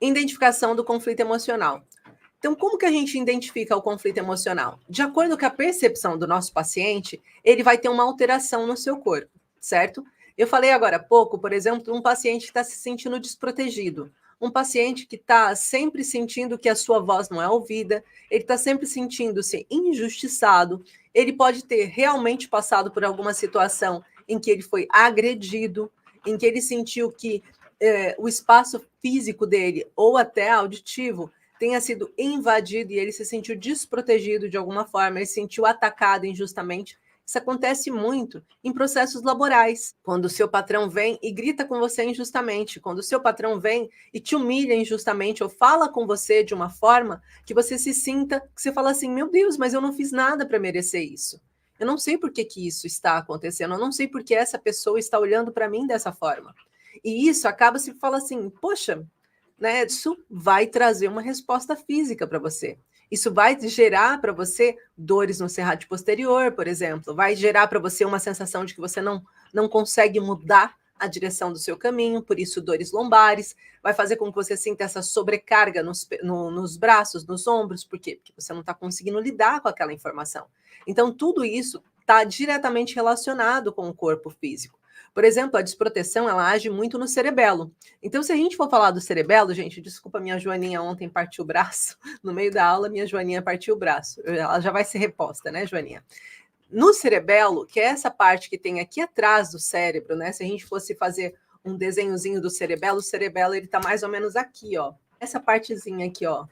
Identificação do conflito emocional. Então, como que a gente identifica o conflito emocional? De acordo com a percepção do nosso paciente, ele vai ter uma alteração no seu corpo, certo? Eu falei agora há pouco, por exemplo, um paciente que está se sentindo desprotegido, um paciente que está sempre sentindo que a sua voz não é ouvida, ele está sempre sentindo-se injustiçado, ele pode ter realmente passado por alguma situação em que ele foi agredido, em que ele sentiu que o espaço físico dele, ou até auditivo, tenha sido invadido e ele se sentiu desprotegido de alguma forma, ele se sentiu atacado injustamente. Isso acontece muito em processos laborais, quando o seu patrão vem e grita com você injustamente, quando o seu patrão vem e te humilha injustamente ou fala com você de uma forma que você se sinta, que você fala assim, meu Deus, mas eu não fiz nada para merecer isso. Eu não sei por que isso está acontecendo, eu não sei por que essa pessoa está olhando para mim dessa forma. E isso acaba se fala assim, poxa, né, isso vai trazer uma resposta física para você. Isso vai gerar para você dores no cerrado posterior, por exemplo. Vai gerar para você uma sensação de que você não consegue mudar a direção do seu caminho, por isso dores lombares. Vai fazer com que você sinta essa sobrecarga nos braços, nos ombros. Por quê? Porque você não está conseguindo lidar com aquela informação. Então, tudo isso está diretamente relacionado com o corpo físico. Por exemplo, a desproteção, ela age muito no cerebelo. Então, se a gente for falar do cerebelo, gente, desculpa, minha Joaninha ontem partiu o braço. No meio da aula, minha Joaninha partiu o braço. Ela já vai ser reposta, né, Joaninha? No cerebelo, que é essa parte que tem aqui atrás do cérebro, né? Se a gente fosse fazer um desenhozinho do cerebelo, o cerebelo, ele tá mais ou menos aqui, ó. Essa partezinha aqui, ó,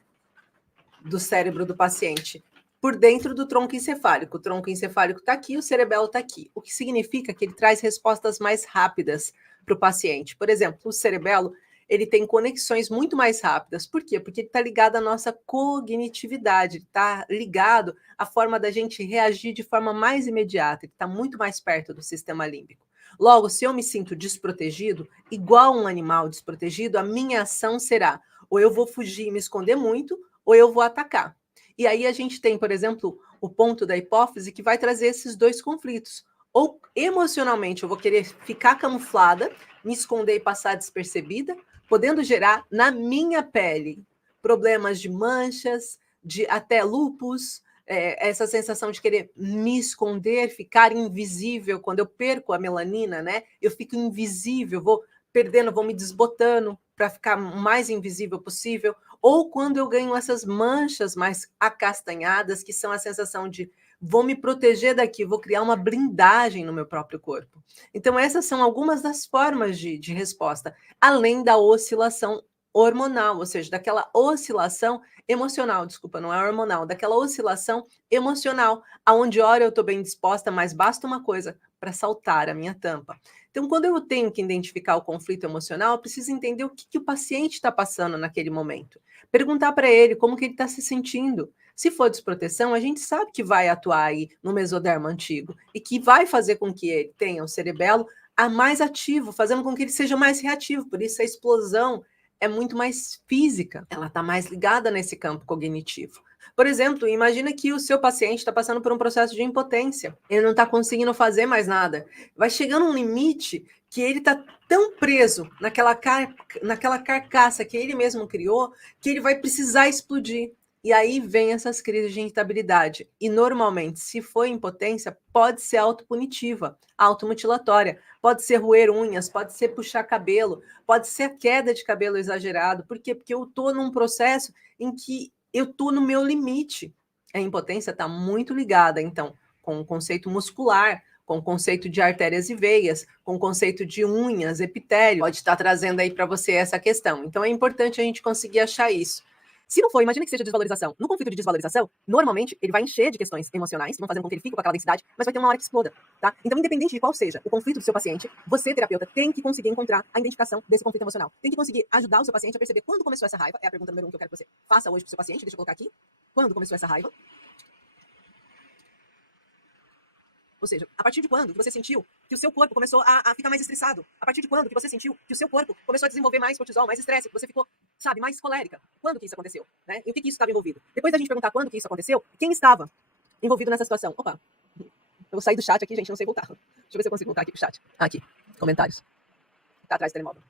do cérebro do paciente, por dentro do tronco encefálico. O tronco encefálico está aqui, o cerebelo está aqui, o que significa que ele traz respostas mais rápidas para o paciente. Por exemplo, o cerebelo, ele tem conexões muito mais rápidas. Por quê? Porque ele está ligado à nossa cognitividade, está ligado à forma da gente reagir de forma mais imediata, ele está muito mais perto do sistema límbico. Logo, se eu me sinto desprotegido, igual um animal desprotegido, a minha ação será ou eu vou fugir e me esconder muito, ou eu vou atacar. E aí a gente tem, por exemplo, o ponto da hipófise que vai trazer esses dois conflitos. Ou emocionalmente eu vou querer ficar camuflada, me esconder e passar despercebida, podendo gerar na minha pele problemas de manchas, de até lupus, essa sensação de querer me esconder, ficar invisível. Quando eu perco a melanina, né? Eu fico invisível, vou perdendo, vou me desbotando para ficar o mais invisível possível, ou quando eu ganho essas manchas mais acastanhadas, que são a sensação de vou me proteger daqui, vou criar uma blindagem no meu próprio corpo. Então, essas são algumas das formas de resposta, além da oscilação hormonal, ou seja, daquela oscilação emocional, desculpa, não é hormonal, daquela oscilação emocional, aonde hora eu estou bem disposta, mas basta uma coisa para saltar a minha tampa. Então, quando eu tenho que identificar o conflito emocional, eu preciso entender o que o paciente está passando naquele momento. Perguntar para ele como que ele está se sentindo. Se for desproteção, a gente sabe que vai atuar aí no mesodermo antigo e que vai fazer com que ele tenha o cerebelo mais ativo, fazendo com que ele seja mais reativo. Por isso, a explosão é muito mais física, ela está mais ligada nesse campo cognitivo. Por exemplo, imagina que o seu paciente está passando por um processo de impotência, ele não está conseguindo fazer mais nada. Vai chegando um limite que ele está tão preso naquela carcaça que ele mesmo criou, que ele vai precisar explodir. E aí vem essas crises de irritabilidade. E normalmente, se for impotência, pode ser autopunitiva, automutilatória. Pode ser roer unhas, pode ser puxar cabelo, pode ser a queda de cabelo exagerado. Por quê? Porque eu estou num processo em que eu estou no meu limite. A impotência está muito ligada, então, com o conceito muscular, com o conceito de artérias e veias, com o conceito de unhas, epitélio, pode estar trazendo aí para você essa questão. Então, é importante a gente conseguir achar isso. Se não for, imagina que seja desvalorização. No conflito de desvalorização, normalmente ele vai encher de questões emocionais, que vão fazendo com que ele fique com aquela densidade, mas vai ter uma hora que exploda, tá? Então, independente de qual seja o conflito do seu paciente, você, terapeuta, tem que conseguir encontrar a identificação desse conflito emocional. Tem que conseguir ajudar o seu paciente a perceber quando começou essa raiva. É a pergunta número 1 que eu quero que você faça hoje pro seu paciente. Deixa eu colocar aqui. Quando começou essa raiva? Ou seja, a partir de quando que você sentiu que o seu corpo começou a ficar mais estressado? A partir de quando que você sentiu que o seu corpo começou a desenvolver mais cortisol, mais estresse, que você ficou, sabe, mais colérica? Quando que isso aconteceu? Né? E o que isso estava envolvido? Depois da gente perguntar quando que isso aconteceu, quem estava envolvido nessa situação? Opa, eu vou sair do chat aqui, gente, não sei voltar. Deixa eu ver se eu consigo voltar aqui pro chat. Aqui, comentários. Tá atrás do telemóvel.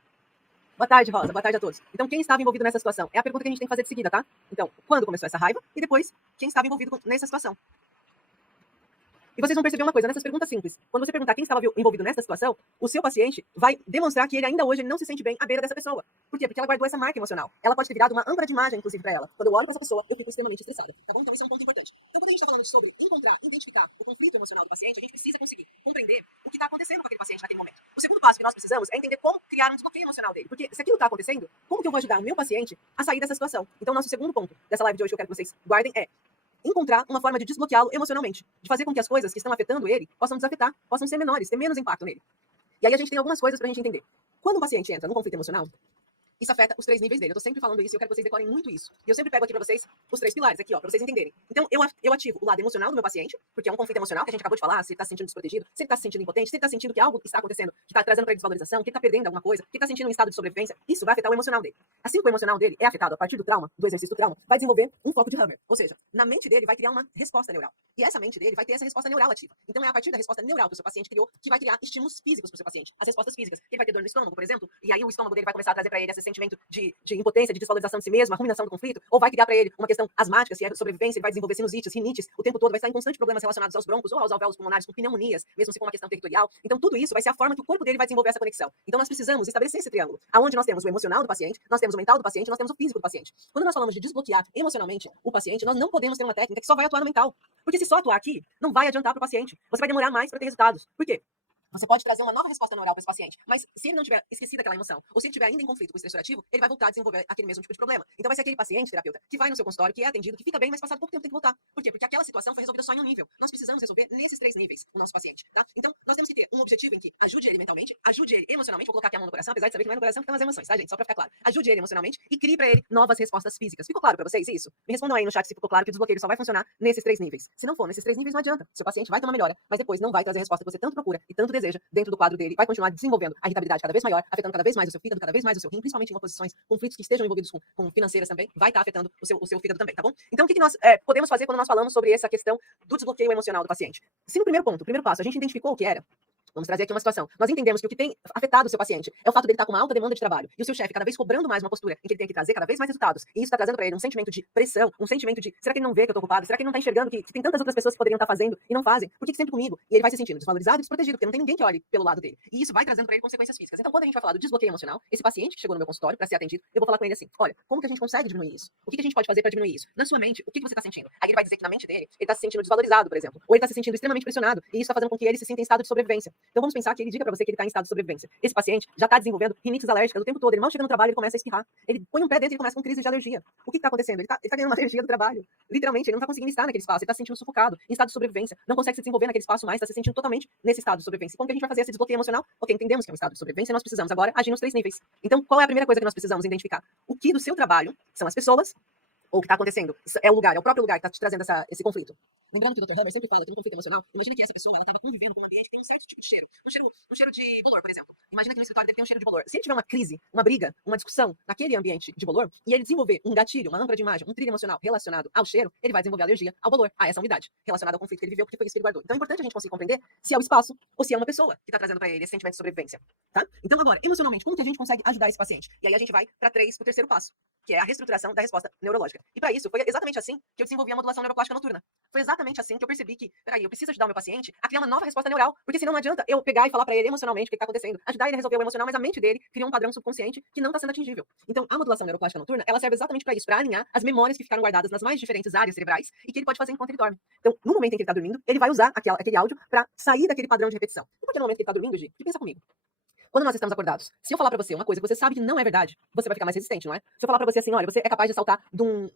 Boa tarde, Rosa. Boa tarde a todos. Então, quem estava envolvido nessa situação? É a pergunta que a gente tem que fazer de seguida, tá? Então, quando começou essa raiva e depois, quem estava envolvido nessa situação? E vocês vão perceber uma coisa, nessas perguntas simples. Quando você perguntar quem estava envolvido nessa situação, o seu paciente vai demonstrar que ele ainda hoje não se sente bem à beira dessa pessoa. Por quê? Porque ela guardou essa marca emocional. Ela pode ter virado uma âncora de imagem, inclusive, para ela. Quando eu olho para essa pessoa, eu fico extremamente estressada. Tá bom? Então, isso é um ponto importante. Então, quando a gente está falando sobre encontrar, identificar o conflito emocional do paciente, a gente precisa conseguir compreender o que está acontecendo com aquele paciente naquele momento. O segundo passo que nós precisamos é entender como criar um desbloqueio emocional dele. Porque se aquilo está acontecendo, como que eu vou ajudar o meu paciente a sair dessa situação? Então, nosso segundo ponto dessa live de hoje que eu quero que vocês guardem é encontrar uma forma de desbloqueá-lo emocionalmente, de fazer com que as coisas que estão afetando ele possam desafetar, possam ser menores, ter menos impacto nele. E aí a gente tem algumas coisas pra gente entender. Quando o paciente entra no conflito emocional, isso afeta os 3 níveis dele. Eu tô sempre falando isso e eu quero que vocês decorem muito isso. E eu sempre pego aqui pra vocês os 3 pilares aqui, ó, pra vocês entenderem. Então, eu ativo o lado emocional do meu paciente, porque é um conflito emocional que a gente acabou de falar, se ele tá se sentindo desprotegido, se ele tá se sentindo impotente, se ele tá sentindo que algo está acontecendo, que tá trazendo pra ele desvalorização, que ele tá perdendo alguma coisa, que ele tá sentindo um estado de sobrevivência, isso vai afetar o emocional dele. Assim que o emocional dele é afetado a partir do trauma, do exercício do trauma, vai desenvolver um foco de Hammer. Ou seja, na mente dele vai criar uma resposta neural. E essa mente dele vai ter essa resposta neural ativa. Então é a partir da resposta neural que o seu paciente criou que vai criar estímulos físicos pro seu paciente. As respostas físicas. Ele vai ter dor no estômago, por exemplo, e aí o estômago dele vai começar a trazer pra ele esse sentimento de impotência, de desvalorização de si mesmo, a ruminação do conflito, ou vai criar para ele uma questão asmática, se é sobrevivência, ele vai desenvolver sinusites, rinites, o tempo todo vai estar em constantes problemas relacionados aos broncos ou aos alvéolos pulmonares, com pneumonias, mesmo se for uma questão territorial. Então tudo isso vai ser a forma que o corpo dele vai desenvolver essa conexão. Então nós precisamos estabelecer esse triângulo, aonde nós temos o emocional do paciente, nós temos o mental do paciente, nós temos o físico do paciente. Quando nós falamos de desbloquear emocionalmente o paciente, nós não podemos ter uma técnica que só vai atuar no mental, porque se só atuar aqui, não vai adiantar para o paciente. Você vai demorar mais para ter resultados. Por quê? Você pode trazer uma nova resposta neural para esse paciente, mas se ele não tiver esquecido aquela emoção, ou se ele estiver ainda em conflito com o estressor ativo, ele vai voltar a desenvolver aquele mesmo tipo de problema. Então vai ser aquele paciente, terapeuta, que vai no seu consultório, que é atendido, que fica bem, mas passado pouco tempo tem que voltar. Por quê? Porque aquela situação foi resolvida só em um nível. Nós precisamos resolver nesses 3 níveis o nosso paciente, tá? Então, nós temos que ter um objetivo em que ajude ele mentalmente, ajude ele emocionalmente, vou colocar aqui a mão no coração, apesar de saber que não é no coração que estão as emoções, tá, gente? Só pra ficar claro. Ajude ele emocionalmente e crie para ele novas respostas físicas. Ficou claro para vocês isso? Me respondam aí no chat se ficou claro que o desbloqueio só vai funcionar nesses 3 níveis. Se não for nesses 3 níveis, não adianta. Seu paciente vai ter uma melhora, mas depois não vai trazer a resposta que você tanto procura e tanto deseja dentro do quadro dele, vai continuar desenvolvendo a irritabilidade cada vez maior, afetando cada vez mais o seu fígado, cada vez mais o seu rim, principalmente em oposições, conflitos que estejam envolvidos com financeiras também, vai estar afetando o seu fígado também, tá bom? Então, o que nós podemos fazer quando nós falamos sobre essa questão do desbloqueio emocional do paciente? Se no primeiro ponto, o primeiro passo, a gente identificou o que era, vamos trazer aqui uma situação. Nós entendemos que o que tem afetado o seu paciente é o fato dele estar com uma alta demanda de trabalho e o seu chefe cada vez cobrando mais uma postura em que ele tem que trazer cada vez mais resultados. E isso está trazendo para ele um sentimento de pressão, um sentimento de será que ele não vê que eu estou ocupado? Será que ele não está enxergando que tem tantas outras pessoas que poderiam estar fazendo e não fazem? Por que sempre comigo? E ele vai se sentindo desvalorizado e desprotegido, porque não tem ninguém que olhe pelo lado dele. E isso vai trazendo para ele consequências físicas. Então, quando a gente vai falar do desbloqueio emocional, esse paciente que chegou no meu consultório para ser atendido, eu vou falar com ele assim: olha, como que a gente consegue diminuir isso? O que a gente pode fazer para diminuir isso? Na sua mente, o que você está sentindo? Aí ele vai dizer que na mente dele, ele está se sentindo desvalorizado, por exemplo, ou ele está se sentindo extremamente pressionado, e isso está fazendo com que ele se sinta em estado de sobrevivência. Então vamos pensar que ele diga para você que ele está em estado de sobrevivência. Esse paciente já está desenvolvendo rinites alérgicas o tempo todo. Ele mal chega no trabalho, ele começa a espirrar. Ele põe um pé dentro e começa com crise de alergia. O que está acontecendo? Ele tá ganhando uma alergia do trabalho. Literalmente, ele não está conseguindo estar naquele espaço. Ele está se sentindo sufocado, em estado de sobrevivência. Não consegue se desenvolver naquele espaço mais, está se sentindo totalmente nesse estado de sobrevivência. Como que a gente vai fazer esse desbloqueio emocional? Ok, entendemos que é um estado de sobrevivência e nós precisamos agora agir nos 3 níveis. Então, qual é a primeira coisa que nós precisamos identificar? O que do seu trabalho são as pessoas, ou o que está acontecendo é o lugar, é o próprio lugar que está te trazendo esse conflito. Lembrando que o Dr. Hammer sempre fala que no conflito emocional, imagina que essa pessoa estava convivendo com um ambiente que tem um certo tipo de cheiro. Um cheiro de bolor, por exemplo. Imagina que no escritório dele tem um cheiro de bolor. Se ele tiver uma crise, uma briga, uma discussão naquele ambiente de bolor, e ele desenvolver um gatilho, uma âncora de imagem, um trilho emocional relacionado ao cheiro, ele vai desenvolver alergia ao bolor, a essa umidade, relacionada ao conflito que ele viveu, porque foi isso que ele guardou. Então é importante a gente conseguir compreender se é o espaço ou se é uma pessoa que está trazendo para ele esse sentimento de sobrevivência. Tá? Então agora, emocionalmente, como que a gente consegue ajudar esse paciente? E aí a gente vai para o terceiro passo, que é a reestruturação da resposta neurológica. E para isso, foi exatamente assim que eu desenvolvi a modulação neuroplástica noturna. Foi exatamente assim que eu percebi que, peraí, eu preciso ajudar o meu paciente a criar uma nova resposta neural, porque senão não adianta eu pegar e falar para ele emocionalmente o que está acontecendo, ajudar ele a resolver o emocional, mas a mente dele cria um padrão subconsciente que não está sendo atingível. Então, a modulação neuroplástica noturna, ela serve exatamente para isso, para alinhar as memórias que ficaram guardadas nas mais diferentes áreas cerebrais e que ele pode fazer enquanto ele dorme. Então, no momento em que ele está dormindo, ele vai usar aquele áudio para sair daquele padrão de repetição. E por que no momento que ele está dormindo, Gi? Pensa comigo. Quando nós estamos acordados, se eu falar pra você uma coisa que você sabe que não é verdade, você vai ficar mais resistente, não é? Se eu falar pra você assim, olha, você é capaz de saltar do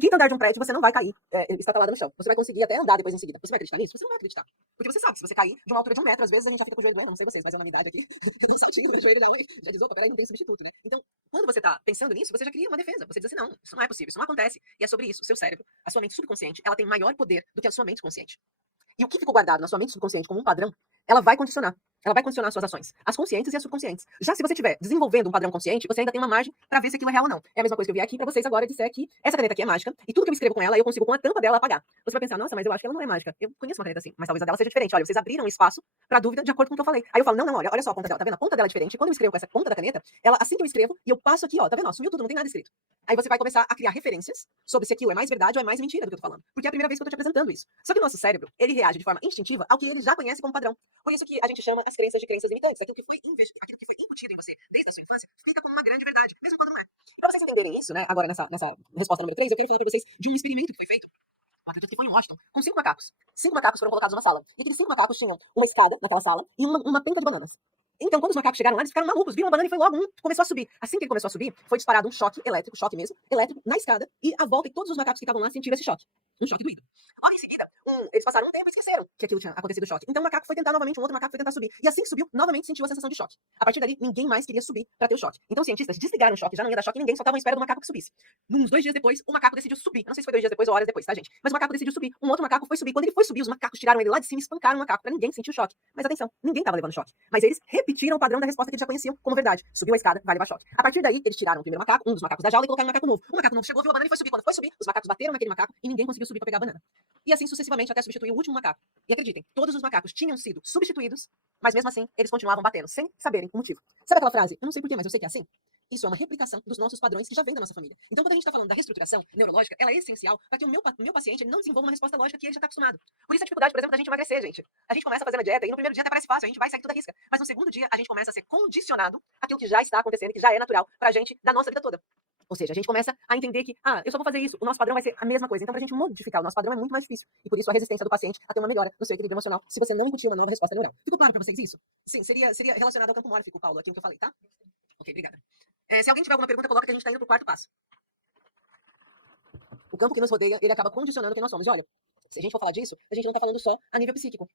quinto andar de um prédio, você não vai cair estatalado no chão. Você vai conseguir até andar depois em seguida. Você vai acreditar nisso? Você não vai acreditar. Porque você sabe que se você cair de uma altura de 1 metro, às vezes a gente já fica com o joelho doendo, não sei vocês, mas a humanidade aqui, saltinho no joelho, já diz, opa, peraí, não tem substituto, né? Então, quando você tá pensando nisso, você já cria uma defesa. Você diz assim, não, isso não é possível, isso não acontece. E é sobre isso, o seu cérebro, a sua mente subconsciente, ela tem maior poder do que a sua mente consciente. E o que ficou guardado na sua mente subconsciente como um padrão, ela vai condicionar. ela vai condicionar as suas ações, as conscientes e as subconscientes. Já se você estiver desenvolvendo um padrão consciente, você ainda tem uma margem para ver se aquilo é real ou não. É a mesma coisa que eu vi aqui para vocês agora e disser que essa caneta aqui é mágica e tudo que eu escrevo com ela, eu consigo com a tampa dela apagar. Você vai pensar, nossa, mas eu acho que ela não é mágica. Eu conheço uma caneta assim, mas talvez a dela seja diferente. Olha, vocês abriram um espaço para dúvida de acordo com o que eu falei. Aí eu falo, não, olha só a ponta dela, tá vendo? A ponta dela é diferente. E quando eu escrevo com essa ponta da caneta, ela, assim que eu escrevo, e eu passo aqui, ó, tá vendo? Ó, sumiu tudo, não tem nada escrito. Aí você vai começar a criar referências sobre se aquilo é mais verdade ou é mais mentira do que eu tô falando. Porque é a primeira vez que eu tô te apresentando isso. Só que o nosso cérebro, ele reage de forma instintiva ao que ele já conhece como padrão. Por isso que a gente chama as crenças de crenças limitantes. Aquilo que foi incutido em você desde a sua infância fica como uma grande verdade, mesmo quando não é. E pra vocês entenderem isso, né, agora nessa resposta número 3, eu queria falar pra vocês de um experimento que foi feito, eu acredito que foi em Washington, com 5 macacos. 5 macacos foram colocados numa sala. E aqueles 5 macacos tinham uma escada naquela sala e uma penca de bananas. Então, quando os macacos chegaram lá, eles ficaram malucos, viram uma banana e foi logo um, começou a subir. Assim que ele começou a subir, foi disparado um choque elétrico, na escada, e à volta, e todos os macacos que estavam lá sentiram esse choque. Um choque doído. Logo em seguida, eles passaram um tempo e esqueceram que aquilo tinha acontecido o choque. Então, o macaco foi tentar novamente, um outro macaco foi tentar subir. E assim que subiu, novamente sentiu a sensação de choque. A partir dali, ninguém mais queria subir para ter o choque. Então, os cientistas desligaram o choque, já não ia dar choque em ninguém, só estavam à espera do macaco que subisse. Uns 2 dias depois, o macaco decidiu subir. Eu não sei se foi 2 dias depois ou horas depois, tá, gente? Mas o macaco decidiu subir. Um outro macaco foi subir. Quando ele foi subir, os macacos tiraram ele lá de cima e espancaram o macaco para ninguém sentir o choque. Mas atenção, ninguém estava levando choque. Mas eles repetiram o padrão da resposta que eles já conheciam como verdade. Subiu a escada, vai levar choque. A partir daí, eles tiraram o primeiro macaco, um dos macacos da jaula, e colocaram um macaco novo. O macaco novo chegou, viu a banana e foi subir. Quando foi subir, os macacos bateram naquele macaco e ninguém conseguiu subir para pegar a banana. E assim sucessivamente até substituir o último macaco. E acreditem, todos os macacos tinham sido substituídos, mas mesmo assim eles continuavam batendo, sem saberem o motivo. Sabe aquela frase? Eu não sei porquê, mas eu sei que é assim? Isso é uma replicação dos nossos padrões que já vem da nossa família. Então, quando a gente está falando da reestruturação neurológica, ela é essencial para que o meu paciente não desenvolva uma resposta lógica que ele já está acostumado. Por isso a dificuldade, por exemplo, da gente emagrecer, gente. A gente começa fazendo a dieta e no primeiro dia até parece fácil, a gente vai sair tudo à risca. Mas no segundo dia, a gente começa a ser condicionado àquilo que já está acontecendo, que já é natural pra gente da nossa vida toda. Ou seja, a gente começa a entender que, eu só vou fazer isso, o nosso padrão vai ser a mesma coisa. Então, pra gente modificar o nosso padrão é muito mais difícil. E por isso a resistência do paciente a ter uma melhora no seu equilíbrio emocional, se você não incutir uma nova resposta neural. Ficou claro pra vocês isso? Sim, seria relacionado ao campo mórfico, Paulo, aquilo que eu falei, tá? Ok, obrigada. Se alguém tiver alguma pergunta, coloca que a gente tá indo pro 4º passo. O campo que nos rodeia, ele acaba condicionando quem nós somos. E olha, se a gente for falar disso, a gente não tá falando só a nível psíquico.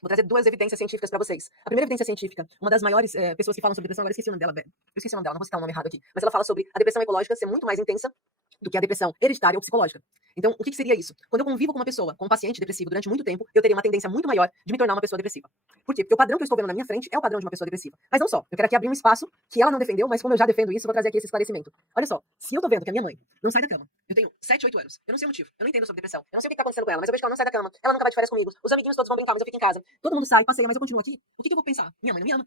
Vou trazer 2 evidências científicas para vocês. A primeira evidência científica, uma das maiores pessoas que falam sobre depressão, agora eu esqueci o nome dela, não vou citar o nome errado aqui, mas ela fala sobre a depressão ecológica ser muito mais intensa do que a depressão hereditária ou psicológica. Então, o que seria isso? Quando eu convivo com uma pessoa, com um paciente depressivo durante muito tempo, eu teria uma tendência muito maior de me tornar uma pessoa depressiva. Por quê? Porque o padrão que eu estou vendo na minha frente é o padrão de uma pessoa depressiva. Mas não só, eu quero aqui abrir um espaço que ela não defendeu, mas como eu já defendo isso, eu vou trazer aqui esse esclarecimento. Olha só, se eu tô vendo que a minha mãe não sai da cama, eu tenho 7, 8 anos, eu não sei o motivo, eu não entendo sobre depressão, eu não sei o que tá acontecendo com ela, mas eu vejo que ela não sai da cama, ela nunca vai de férias comigo, os amiguinhos todos vão brincar, mas eu fico em casa, todo mundo sai, passeia, mas eu continuo aqui, o que eu vou pensar? Minha mãe não me ama.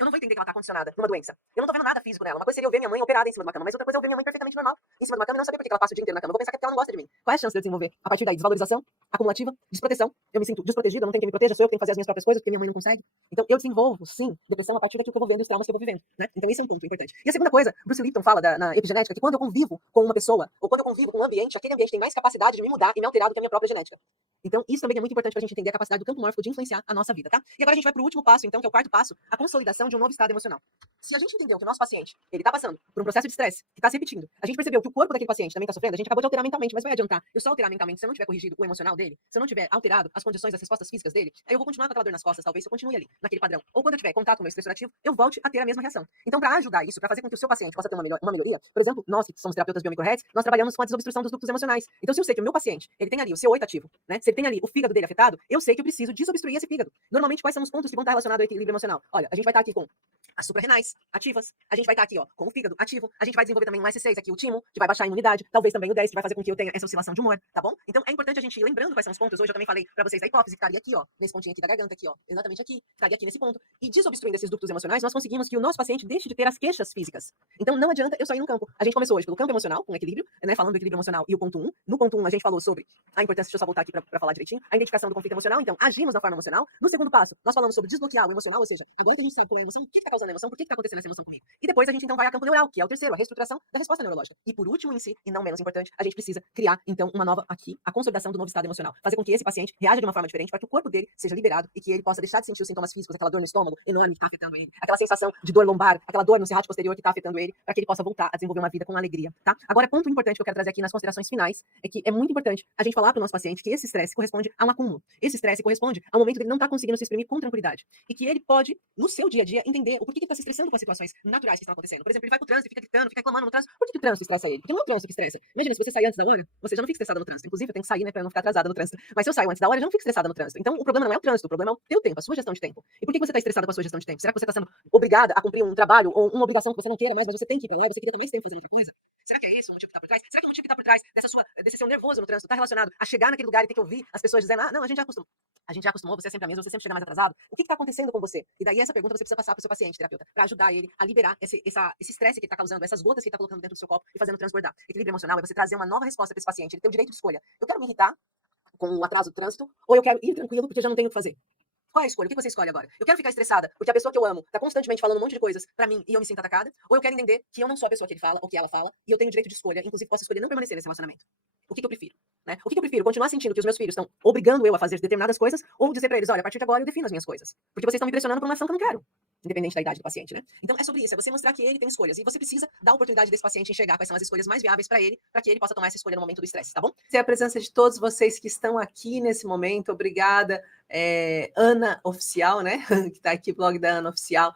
Eu não vou entender que ela tá condicionada numa doença. Eu não tô vendo nada físico nela. Uma coisa seria eu ver minha mãe operada em cima de uma cama, mas outra coisa é eu ver minha mãe perfeitamente normal em cima de uma cama e não saber por que ela passa o dia inteiro na cama. Eu vou pensar que ela não gosta de mim. Qual é a chance de eu desenvolver? A partir daí, desvalorização, acumulativa, desproteção. Eu me sinto desprotegida, não tem quem me proteja, sou eu que tenho que fazer as minhas próprias coisas porque minha mãe não consegue. Então eu desenvolvo, sim, depressão a partir daquilo que eu vou vendo, dos traumas que eu vou vivendo, né? Então esse é um ponto importante. E a segunda coisa, Bruce Lipton fala na epigenética que quando eu convivo com uma pessoa ou quando eu convivo com um ambiente, aquele ambiente tem mais capacidade de me mudar e me alterar do que a minha própria genética. Então, isso também é muito importante pra gente entender a capacidade do campo mórfico de influenciar a nossa vida, tá? E agora a gente vai pro último passo, então, que é o 4º passo, a consolidação de um novo estado emocional. Se a gente entendeu que o nosso paciente, ele tá passando por um processo de estresse, que tá se repetindo, a gente percebeu que o corpo daquele paciente também tá sofrendo, a gente acabou de alterar mentalmente, mas vai adiantar eu só alterar mentalmente se eu não tiver corrigido o emocional dele, se eu não tiver alterado as condições das respostas físicas dele, aí eu vou continuar com aquela dor nas costas, talvez se eu continue ali, naquele padrão. Ou quando eu tiver contato com o meu estressor ativo, eu volte a ter a mesma reação. Então, pra ajudar isso, pra fazer com que o seu paciente possa ter uma melhoria, por exemplo, nós que somos terapeutas biomicrohertz, nós trabalhamos com a desobstrução dos ductos emocionais. Então, se eu sei que o meu paciente, ele tem ali o CO8 ativo, né? Se ele tem ali o fígado dele afetado, eu sei que eu preciso desobstruir esse fígado. Normalmente, quais são os pontos que vão estar relacionados ao equilíbrio emocional? Olha, a gente vai estar aqui com as suprarrenais ativas, a gente vai estar aqui, ó, com o fígado ativo, a gente vai desenvolver também um S6 aqui, o timo, que vai baixar a imunidade, talvez também o 10, que vai fazer com que eu tenha essa oscilação de humor, tá bom? Então é importante a gente ir lembrando quais são os pontos. Hoje eu também falei pra vocês da hipófise, que estaria aqui, ó, nesse pontinho aqui da garganta, aqui, ó, exatamente aqui, estaria aqui nesse ponto. E desobstruindo esses ductos emocionais, nós conseguimos que o nosso paciente deixe de ter as queixas físicas. Então não adianta eu só ir no campo. A gente começou hoje pelo campo emocional, com equilíbrio, né, falando do equilíbrio emocional e o ponto 1. No ponto 1 a gente falou sobre a importância, deixa eu só voltar aqui pra falar direitinho, a identificação do conflito emocional, então agimos da forma emocional. No segundo passo, nós falamos sobre desbloquear o emocional, ou seja, agora que a gente sabe qual é a emoção, o que tá causando a emoção, por que tá acontecendo essa emoção comigo? E depois a gente então vai a campo neural, que é o terceiro, a reestruturação da resposta neurológica. E por último em si, e não menos importante, a gente precisa criar então uma nova aqui, a consolidação do novo estado emocional. Fazer com que esse paciente reaja de uma forma diferente para que o corpo dele seja liberado e que ele possa deixar de sentir os sintomas físicos, aquela dor no estômago enorme que tá afetando ele, aquela sensação de dor lombar, aquela dor no serrátil posterior que tá afetando ele, para que ele possa voltar a desenvolver uma vida com alegria, tá? Agora, ponto importante que eu quero trazer aqui nas considerações finais é que é muito importante a gente falar para o nosso paciente que esse estresse corresponde a um acúmulo. Esse estresse corresponde ao momento dele não estar conseguindo se exprimir com tranquilidade. E que ele pode, no seu dia a dia, entender o por que ele está se estressando com as situações naturais que estão acontecendo. Por exemplo, ele vai pro trânsito, fica gritando, fica reclamando no trânsito. Por que o trânsito estressa ele? Porque não é o trânsito que estressa. Imagina, se você sair antes da hora, você já não fica estressada no trânsito. Inclusive, eu tenho que sair, né, pra não ficar atrasada no trânsito. Mas se eu saio antes da hora, eu já não fico estressada no trânsito. Então, o problema não é o trânsito, o problema é o teu tempo, a sua gestão de tempo. E por que você está estressada com a sua gestão de tempo? Será que você está sendo obrigada a cumprir um trabalho ou uma obrigação que você não queira mais, mas você tem que ir pra lá e você queria estar mais tempo fazendo outra coisa? Será que é esse o motivo que está por trás? Será que o motivo que está por trás desse seu nervoso no trânsito está relacionado a chegar naquele lugar e ter que ouvir as pessoas dizendo, ah, não, a gente já acostumou, você é sempre a mesma, você sempre chega mais atrasado. O que está acontecendo com você? E daí essa pergunta você precisa passar para o seu paciente, terapeuta, para ajudar ele a liberar esse estresse que ele está causando, essas gotas que ele está colocando dentro do seu copo e fazendo transbordar. Equilíbrio emocional é você trazer uma nova resposta para esse paciente, ele tem o direito de escolha. Eu quero me irritar com o atraso do trânsito ou eu quero ir tranquilo porque eu já não tenho o que fazer. Qual é a escolha? O que você escolhe agora? Eu quero ficar estressada porque a pessoa que eu amo tá constantemente falando um monte de coisas pra mim e eu me sinto atacada? Ou eu quero entender que eu não sou a pessoa que ele fala ou que ela fala e eu tenho direito de escolha, inclusive posso escolher não permanecer nesse relacionamento? O que eu prefiro? Né? O que eu prefiro? Continuar sentindo que os meus filhos estão obrigando eu a fazer determinadas coisas ou dizer pra eles, olha, a partir de agora eu defino as minhas coisas. Porque vocês estão me pressionando por uma ação que eu não quero. Independente da idade do paciente, né? Então é sobre isso, é você mostrar que ele tem escolhas e você precisa dar a oportunidade desse paciente enxergar quais são as escolhas mais viáveis para que ele possa tomar essa escolha no momento do estresse, tá bom? Se a presença de todos vocês que estão aqui nesse momento, obrigada, Ana Oficial, né? Que está aqui, blog da Ana Oficial.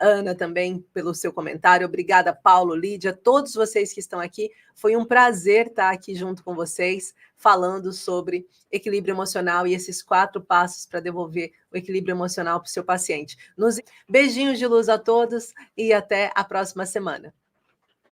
Ana também pelo seu comentário, obrigada Paulo, Lídia, todos vocês que estão aqui, foi um prazer estar aqui junto com vocês, falando sobre equilíbrio emocional e esses 4 passos para devolver o equilíbrio emocional para o seu paciente. Beijinhos de luz a todos e até a próxima semana.